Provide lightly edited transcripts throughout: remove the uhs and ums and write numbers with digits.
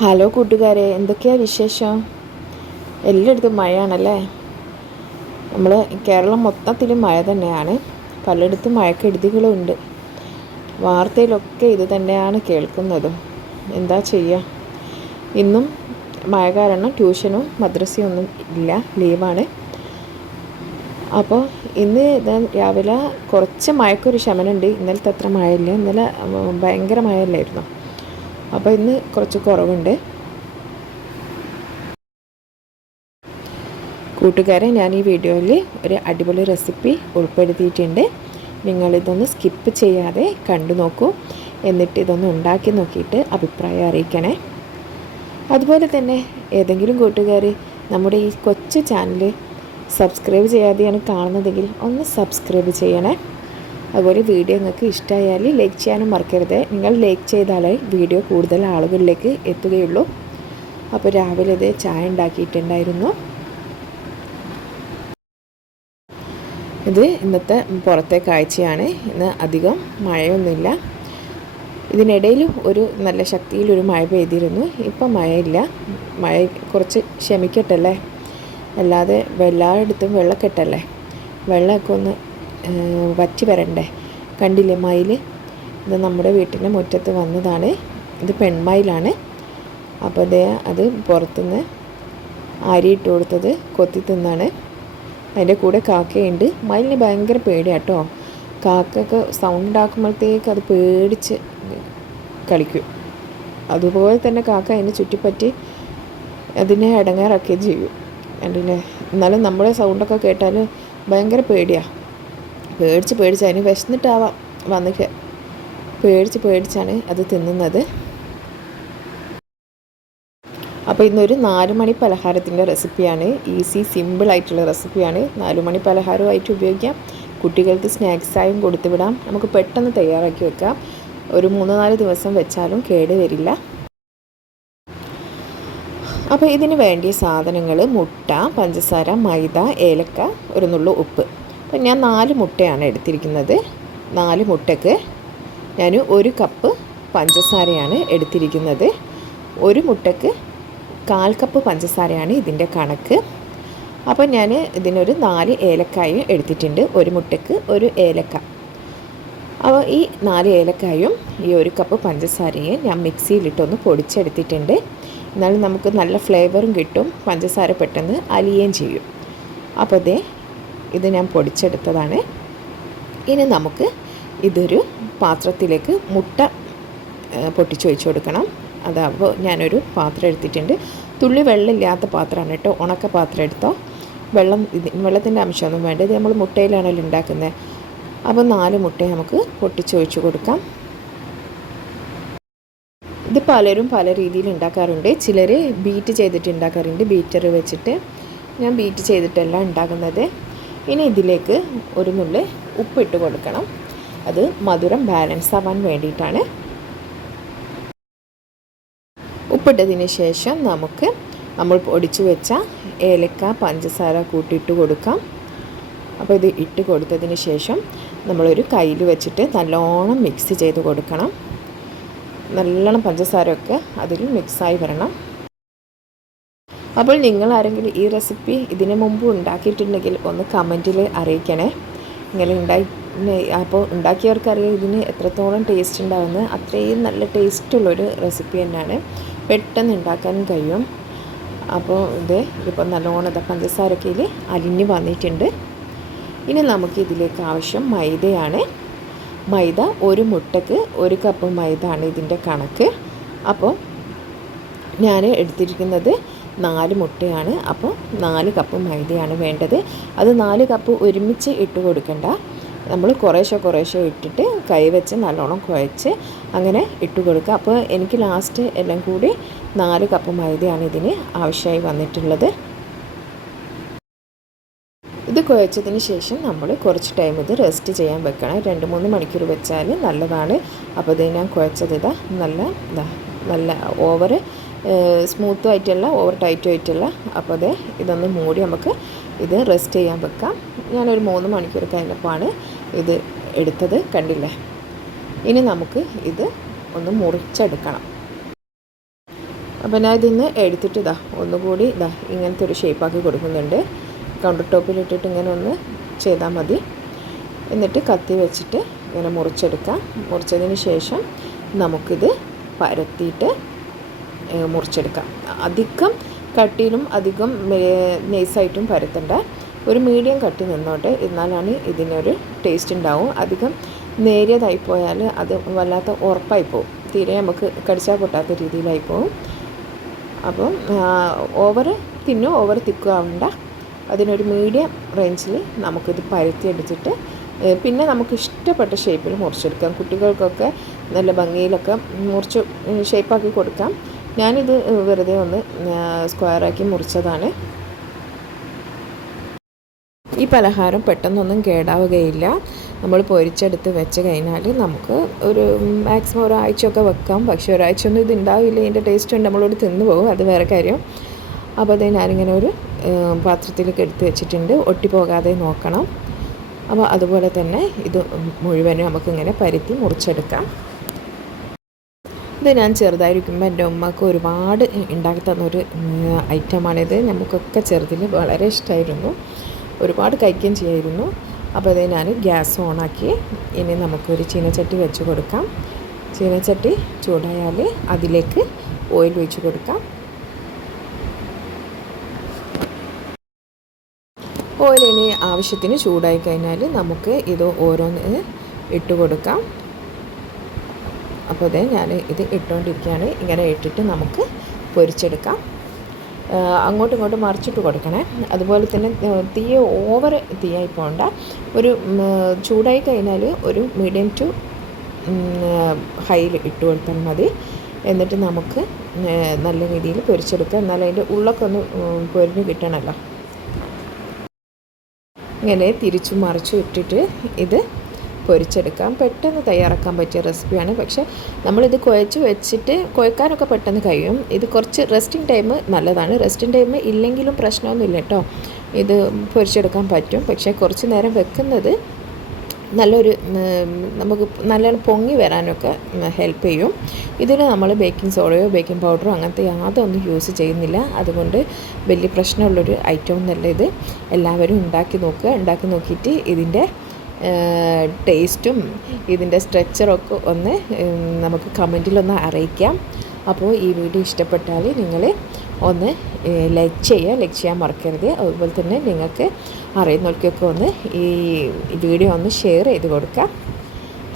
Hello കൂട്ടുകാരെ, എന്തൊക്കെയാണ് വിശേഷം? എല്ലായിടത്തും മഴയാണല്ലേ. നമ്മൾ കേരളം മൊത്തത്തിൽ മഴ തന്നെയാണ്. പലയിടത്തും മഴക്കെടുതികളുണ്ട്. വാർത്തയിലൊക്കെ ഇത് തന്നെയാണ് കേൾക്കുന്നതും. എന്താ ചെയ്യുക? ഇന്നും മഴ കാരണം ട്യൂഷനും മദ്രസയും ഒന്നും ഇല്ല, ലീവാണ്. അപ്പോൾ ഇന്ന് രാവിലെ കുറച്ച് മഴക്കൊരു ശമനമുണ്ട്. ഇന്നലത്തെ അത്ര മഴയില്ല. ഇന്നലെ ഭയങ്കര മഴയല്ലായിരുന്നു. അപ്പോൾ ഇന്ന് കുറച്ച് കുറവുണ്ട്. കൂട്ടുകാരെ, ഞാൻ ഈ വീഡിയോയിൽ ഒരു അടിപൊളി റെസിപ്പി ഉൾപ്പെടുത്തിയിട്ടുണ്ട്. നിങ്ങളിതൊന്ന് സ്കിപ്പ് ചെയ്യാതെ കണ്ടു നോക്കൂ. എന്നിട്ട് ഇതൊന്ന് ഉണ്ടാക്കി നോക്കിയിട്ട് അഭിപ്രായം അറിയിക്കണേ. അതുപോലെ തന്നെ ഏതെങ്കിലും കൂട്ടുകാർ നമ്മുടെ ഈ കൊച്ചു ചാനൽ സബ്സ്ക്രൈബ് ചെയ്യാതെയാണ് കാണുന്നതെങ്കിൽ ഒന്ന് സബ്സ്ക്രൈബ് ചെയ്യണേ. അതുപോലെ വീഡിയോ നിങ്ങൾക്ക് ഇഷ്ടമായാൽ ലൈക്ക് ചെയ്യാനും മറക്കരുത്. നിങ്ങൾ ലൈക്ക് ചെയ്താലേ വീഡിയോ കൂടുതൽ ആളുകളിലേക്ക് എത്തുകയുള്ളൂ. അപ്പോൾ രാവിലെ ഇത് ചായ ഉണ്ടാക്കിയിട്ടുണ്ടായിരുന്നു. ഇത് ഇന്നത്തെ പുറത്തെ കാഴ്ചയാണ്. ഇന്ന് അധികം മഴയൊന്നുമില്ല. ഇതിനിടയിൽ ഒരു നല്ല ശക്തിയിലൊരു മഴ പെയ്തിരുന്നു. ഇപ്പം മഴയില്ല. മഴ കുറച്ച് ക്ഷമിക്കട്ടല്ലേ, അല്ലാതെ എല്ലായിടത്തും വെള്ളക്കെട്ടല്ലേ. വെള്ളമൊക്കെ ഒന്ന് വറ്റി വരണ്ടേ. കണ്ടില്ലേ മയിൽ? ഇത് നമ്മുടെ വീട്ടിൻ്റെ മുറ്റത്ത് വന്നതാണ്. ഇത് പെൺമയിലാണ്. അപ്പോൾ അത് പുറത്തുനിന്ന് അരിയിട്ട് കൊടുത്തത് കൊത്തി തിന്നാണ്. അതിൻ്റെ കൂടെ കാക്കയുണ്ട്. മയിലിന് ഭയങ്കര പേടിയാണ് കേട്ടോ. കാക്കയൊക്കെ സൗണ്ട് ഉണ്ടാക്കുമ്പോഴത്തേക്ക് അത് പേടിച്ച് കളിക്കും. അതുപോലെ തന്നെ കാക്ക അതിനെ ചുറ്റിപ്പറ്റി അതിനെ ഇടങ്ങേറാക്കുകയും ചെയ്യും. കണ്ടില്ലേ? എന്നാലും നമ്മുടെ സൗണ്ടൊക്കെ കേട്ടാൽ ഭയങ്കര പേടിയാണ്. പേടിച്ച് അതിന് വിശന്നിട്ടാവാം വന്നിട്ട് പേടിച്ചാണ് അത് തിന്നുന്നത്. അപ്പോൾ ഇന്നൊരു 4 മണി പലഹാരത്തിൻ്റെ റെസിപ്പിയാണ്. ഈസി സിമ്പിളായിട്ടുള്ള റെസിപ്പിയാണ്. 4 മണി പലഹാരമായിട്ട് ഉപയോഗിക്കാം. കുട്ടികൾക്ക് സ്നാക്സായും കൊടുത്തുവിടാം. നമുക്ക് പെട്ടെന്ന് തയ്യാറാക്കി വെക്കാം. ഒരു 3-4 ദിവസം വെച്ചാലും കേട് വരില്ല. അപ്പോൾ ഇതിന് വേണ്ടിയ സാധനങ്ങൾ: മുട്ട, പഞ്ചസാര, മൈദ, ഏലക്ക, ഒരു നുള്ളു ഉപ്പ്. അപ്പോൾ ഞാൻ 4 മുട്ടയാണ് എടുത്തിരിക്കുന്നത്. 4 മുട്ടയ്ക്ക് ഞാൻ 1 കപ്പ് പഞ്ചസാരയാണ് എടുത്തിരിക്കുന്നത്. 1 മുട്ടയ്ക്ക് 1/4 കപ്പ് പഞ്ചസാരയാണ് ഇതിൻ്റെ കണക്ക്. അപ്പോൾ ഞാൻ ഇതിനൊരു 4 ഏലക്കായും എടുത്തിട്ടുണ്ട്. 1 മുട്ടയ്ക്ക് 1 ഏലക്ക. അപ്പോൾ ഈ 4 ഏലക്കായും ഈ 1 കപ്പ് പഞ്ചസാരയും ഞാൻ മിക്സിയിലിട്ടൊന്ന് പൊടിച്ചെടുത്തിട്ടുണ്ട്. എന്നാലും നമുക്ക് നല്ല ഫ്ലേവറും കിട്ടും, പഞ്ചസാര പെട്ടെന്ന് അലിയുകയും ചെയ്യും. അപ്പോൾ ഇത് ഞാൻ പൊടിച്ചെടുത്തതാണ്. ഇനി നമുക്ക് ഇതൊരു പാത്രത്തിലേക്ക് മുട്ട പൊട്ടിച്ചൊഴിച്ച് കൊടുക്കണം. അതാകുമ്പോൾ ഞാനൊരു പാത്രം എടുത്തിട്ടുണ്ട്. തുള്ളി വെള്ളമില്ലാത്ത പാത്രമാണ് കേട്ടോ. ഉണക്ക പാത്രം എടുത്തോ. വെള്ളത്തിൻ്റെ അംശമൊന്നും വേണ്ട. ഇത് നമ്മൾ മുട്ടയിലാണല്ലോ ഉണ്ടാക്കുന്നത്. അപ്പോൾ 4 മുട്ട നമുക്ക് പൊട്ടിച്ചൊഴിച്ച് കൊടുക്കാം. ഇത് പലരും പല രീതിയിൽ ഉണ്ടാക്കാറുണ്ട്. ചിലർ ബീറ്റ് ചെയ്തിട്ട് ഉണ്ടാക്കാറുണ്ട്, ബീറ്റർ വെച്ചിട്ട്. ഞാൻ ബീറ്റ് ചെയ്തിട്ടല്ല ഉണ്ടാക്കുന്നത്. ഇനി ഇതിലേക്ക് ഒരു നുള്ളി ഉപ്പിട്ട് കൊടുക്കണം. അത് മധുരം ബാലൻസ് ആവാൻ വേണ്ടിയിട്ടാണ്. ഉപ്പിട്ടതിന് ശേഷം നമ്മൾ പൊടിച്ചു വെച്ച ഏലക്ക, പഞ്ചസാര കൂട്ടിയിട്ട് കൊടുക്കാം. അപ്പോൾ ഇത് ഇട്ട് കൊടുത്തതിന് ശേഷം നമ്മളൊരു കയ്യിൽ വെച്ചിട്ട് നല്ലോണം മിക്സ് ചെയ്ത് കൊടുക്കണം. നല്ലോണം പഞ്ചസാരയൊക്കെ അതിൽ മിക്സായി വരണം. അപ്പോൾ നിങ്ങൾ ആരെങ്കിലും ഈ റെസിപ്പി ഇതിനു മുമ്പ് ഉണ്ടാക്കിയിട്ടുണ്ടെങ്കിൽ ഒന്ന് കമൻറ്റിൽ അറിയിക്കണേ. ഇങ്ങനെ അപ്പോൾ ഉണ്ടാക്കിയവർക്കറിയാം ഇതിന് എത്രത്തോളം ടേസ്റ്റ് ഉണ്ടാകുന്നത്. അത്രയും നല്ല ടേസ്റ്റുള്ളൊരു റെസിപ്പി തന്നെയാണ്. പെട്ടെന്ന് ഉണ്ടാക്കാനും കഴിയും. അപ്പോൾ ഇതിപ്പോൾ നല്ലോണം പഞ്ചസാരയൊക്കെ ഇതിൽ അലിഞ്ഞ് വന്നിട്ടുണ്ട്. ഇനി നമുക്ക് ഇതിലേക്ക് ആവശ്യം മൈദയാണ്. മൈദ 1 മുട്ടയ്ക്ക് 1 കപ്പ് മൈദ ആണ് ഇതിൻ്റെ കണക്ക്. അപ്പോൾ ഞാൻ എടുത്തിരിക്കുന്നത് 4 മുട്ടയാണ്. അപ്പോൾ 4 കപ്പ് മൈദയാണ് വേണ്ടത്. അത് 4 കപ്പ് ഒരുമിച്ച് ഇട്ട് കൊടുക്കണ്ട. നമ്മൾ കുറേശ്ശെ ഇട്ടിട്ട് കൈവച്ച് നല്ലോണം കുഴച്ച് അങ്ങനെ ഇട്ട് കൊടുക്കുക. അപ്പോൾ എനിക്ക് ലാസ്റ്റ് എല്ലാം കൂടി 4 കപ്പ് മൈദയാണ് ഇതിന് ആവശ്യമായി വന്നിട്ടുള്ളത്. ഇത് കുഴച്ചതിന് ശേഷം നമ്മൾ കുറച്ച് ടൈം ഇത് റെസ്റ്റ് ചെയ്യാൻ വെക്കണം. 2-3 മണിക്കൂർ വെച്ചാൽ നല്ലതാണ്. അപ്പോൾ ഇത് ഞാൻ കുഴച്ചത് നല്ല ഓവർ സ്മൂത്തും ആയിട്ടല്ല, ഓവർ ടൈറ്റും ആയിട്ടല്ല. അപ്പോൾ ഇതൊന്ന് മൂടി നമുക്ക് ഇത് റെസ്റ്റ് ചെയ്യാൻ വെക്കാം. ഞാനൊരു 3 മണിക്കൂർ കഴിഞ്ഞപ്പോഴാണ് ഇത് എടുത്തത്. കണ്ടില്ലേ? ഇനി നമുക്ക് ഇത് ഒന്ന് മുറിച്ചെടുക്കണം. അപ്പോൾ ഞാൻ ഇതിന്ന് എടുത്തിട്ട് ഒന്നുകൂടി ഇങ്ങനത്തെ ഒരു ഷേപ്പാക്കി കൊടുക്കുന്നുണ്ട്. കൗണ്ടർ ടോപ്പിലിട്ടിട്ട് ഇങ്ങനെ ഒന്ന് ചെയ്താൽ മതി. എന്നിട്ട് കത്തി വെച്ചിട്ട് ഇങ്ങനെ മുറിച്ചെടുക്കാം. മുറിച്ചതിന് ശേഷം നമുക്കിത് പരത്തിയിട്ട് മുറിച്ചെടുക്കാം. അധികം കട്ടിയിലും അധികം നൈസായിട്ടും പരത്തണ്ട. ഒരു മീഡിയം കട്ടി നിന്നോട്ടെ, എന്നാലാണ് ഇതിനൊരു ടേസ്റ്റ് ഉണ്ടാവും. അധികം നേരിയതായി പോയാൽ അത് വല്ലാത്ത ഉറപ്പായി പോകും, തീരെ നമുക്ക് കടിച്ചാൽ പൊട്ടാത്ത രീതിയിലായി പോകും. അപ്പം ഓവർ തിന്നോ ഓവർ തിക്കോ ആവണ്ട, അതിനൊരു മീഡിയം റേഞ്ചിൽ നമുക്കിത് പരത്തിയെടുത്തിട്ട് പിന്നെ നമുക്ക് ഇഷ്ടപ്പെട്ട ഷേപ്പിൽ മുറിച്ചെടുക്കാം. കുട്ടികൾക്കൊക്കെ നല്ല ഭംഗിയിലൊക്കെ മുറിച്ച് ഷേപ്പാക്കി കൊടുക്കാം. ഞാനിത് വെറുതെ ഒന്ന് സ്ക്വയറാക്കി മുറിച്ചതാണ്. ഈ പലഹാരം പെട്ടെന്നൊന്നും കേടാവുകയില്ല. നമ്മൾ പൊരിച്ചെടുത്ത് വെച്ച് കഴിഞ്ഞാൽ നമുക്ക് ഒരു മാക്സിമം ഒരാഴ്ചയൊക്കെ വെക്കാം. പക്ഷേ ഒരാഴ്ചയൊന്നും ഇത് ഉണ്ടാവില്ല, ഇതിൻ്റെ ടേസ്റ്റ് നമ്മളോട് തിന്നു പോകും, അത് വേറെ കാര്യം. അപ്പോൾ അത് ഞാനിങ്ങനെ ഒരു പാത്രത്തിലേക്ക് എടുത്ത് വെച്ചിട്ടുണ്ട്. ഒട്ടിപ്പോകാതെ നോക്കണം. അപ്പോൾ അതുപോലെ തന്നെ ഇത് മുഴുവനും നമുക്കിങ്ങനെ പരത്തി മുറിച്ചെടുക്കാം. ഇത് ഞാൻ ചെറുതായിരിക്കുമ്പോൾ എൻ്റെ ഉമ്മക്ക് ഒരുപാട് ഉണ്ടാക്കി തന്നൊരു ഐറ്റമാണിത്. നമുക്കൊക്കെ ചെറുതിൽ വളരെ ഇഷ്ടമായിരുന്നു, ഒരുപാട് കഴിക്കുകയും ചെയ്യായിരുന്നു. അപ്പോൾ അത് ഞാൻ ഗ്യാസ് ഓണാക്കി ഇനി നമുക്കൊരു ചീനച്ചട്ടി വെച്ച് കൊടുക്കാം. ചീനച്ചട്ടി ചൂടായാൽ അതിലേക്ക് ഓയിൽ ഒഴിച്ച് കൊടുക്കാം. ഓയിൽ ഇനി ആവശ്യത്തിന് ചൂടായി കഴിഞ്ഞാൽ നമുക്ക് ഇത് ഓരോന്ന് ഇട്ട് കൊടുക്കാം. അപ്പോൾ അതേ ഞാൻ ഇത് ഇട്ടുകൊണ്ടിരിക്കുകയാണ്. ഇങ്ങനെ ഇട്ടിട്ട് നമുക്ക് പൊരിച്ചെടുക്കാം. അങ്ങോട്ടും ഇങ്ങോട്ടും മറിച്ചിട്ട് കൊടുക്കണേ. അതുപോലെ തന്നെ തീ ഓവർ തീയായി പോകണ്ട. ഒരു ചൂടായി കഴിഞ്ഞാൽ ഒരു മീഡിയം ടു ഹൈയിൽ ഇട്ട് കൊടുത്താൽ മതി. എന്നിട്ട് നമുക്ക് നല്ല രീതിയിൽ പൊരിച്ചെടുക്കാം. എന്നാൽ അതിൻ്റെ ഉള്ളൊക്കെ ഒന്ന് പൊരിഞ്ഞ് കിട്ടണമല്ലോ. ഇങ്ങനെ തിരിച്ചും മറിച്ചും ഇട്ടിട്ട് ഇത് പൊരിച്ചെടുക്കാം. പെട്ടെന്ന് തയ്യാറാക്കാൻ പറ്റിയ റെസിപ്പിയാണ്. പക്ഷേ നമ്മളിത് കുഴച്ച് വെച്ചിട്ട് കുഴക്കാനൊക്കെ പെട്ടെന്ന് കഴിയും. ഇത് കുറച്ച് റെസ്റ്റിംഗ് ടൈം നല്ലതാണ്. റെസ്റ്റിംഗ് ടൈം ഇല്ലെങ്കിലും പ്രശ്നമൊന്നുമില്ല കേട്ടോ, ഇത് പൊരിച്ചെടുക്കാൻ പറ്റും. പക്ഷേ കുറച്ച് നേരം വെക്കുന്നത് നല്ലൊരു നമുക്ക് നല്ലോണം പൊങ്ങി വരാനൊക്കെ ഹെൽപ്പ് ചെയ്യും. ഇതിൽ നമ്മൾ ബേക്കിംഗ് സോഡയോ ബേക്കിംഗ് പൗഡറോ അങ്ങനത്തെ യാതൊന്നും യൂസ് ചെയ്യുന്നില്ല. അതുകൊണ്ട് വലിയ പ്രശ്നമുള്ളൊരു ഐറ്റം ഒന്നല്ല ഇത്. എല്ലാവരും ഉണ്ടാക്കി നോക്കുക. ഉണ്ടാക്കി നോക്കിയിട്ട് ഇതിൻ്റെ ടേസ്റ്റും ഇതിൻ്റെ സ്ട്രക്ചറൊക്കെ ഒന്ന് നമുക്ക് കമൻറ്റിലൊന്ന് അറിയിക്കാം. അപ്പോൾ ഈ വീഡിയോ ഇഷ്ടപ്പെട്ടാൽ നിങ്ങൾ ഒന്ന് ലൈക്ക് ചെയ്യാൻ മറക്കരുത്. അതുപോലെ തന്നെ നിങ്ങൾക്ക് അറിയുന്നവർക്കൊക്കെ ഒന്ന് ഈ വീഡിയോ ഒന്ന് ഷെയർ ചെയ്ത് കൊടുക്കാം.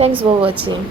Thanks for watching.